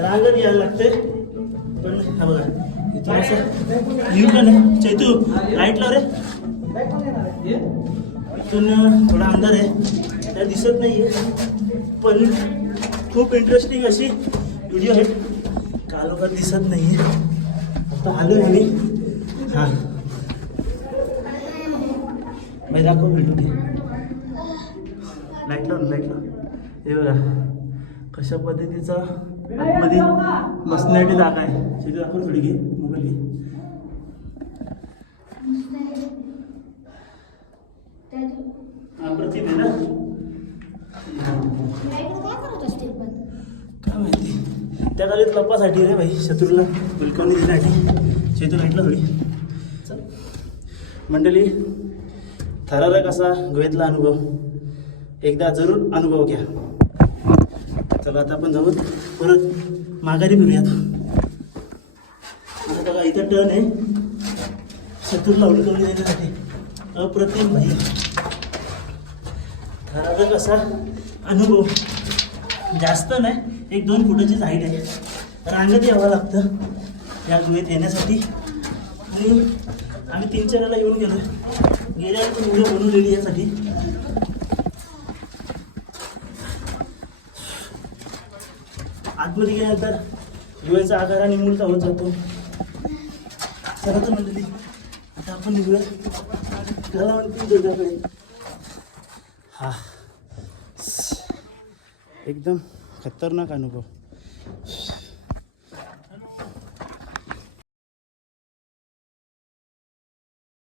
रांगत यायला लागते पण हा बघा इथून असं येऊ का नाही चैतू लाईटला रे. इथून थोडा अंधार आहे. त्या दिसत नाहीये. पण खूप इंटरेस्टिंग अशी व्हिडिओ आहे. कालोखात दिसत नाहीये. आता आलो आहे मी. हां. बाई दाखव भेटू लाइट लावून लाइट लावून हे बघा. कशा पद्धतीचा आतमध्ये बसण्यासाठी जागा आहे. शेती दाखव थोडी घे मोबाईल घे. ना? काय माहिती? त्या खाली लपासाठी रे भाई शत्रूला बिलकवणी देण्यासाठी शेतू लाईटला थोडी. चल. मंडळी थरारक असा गोव्यातला अनुभव. एकदा जरूर अनुभव घ्या. चला आता आपण जाऊ परत माघारी फिरूयात आता बघा इथं टर्न आहे. शत्रूला उलटवणी देण्यासाठी. अप्रतिम भाई. थरारक असा अनुभव. जास्त नाही एक दोन फुटाचीच हाईट आहे. रांगत यावं लागतं. या गुहेत येण्यासाठी. आणि आम्ही तीन चार वेळेला येऊन गेलो गेल्या. वेळी पण व्हिडिओ बनवलेली यासाठी. आतमध्ये गेल्यानंतर दिव्याचा आकार आणि मूलचा होत जातो चला मंडळी आता आपण निघूया. त्याला म्हणते दुर्गाकडे हा. एकदम खतरनाक अनुभव.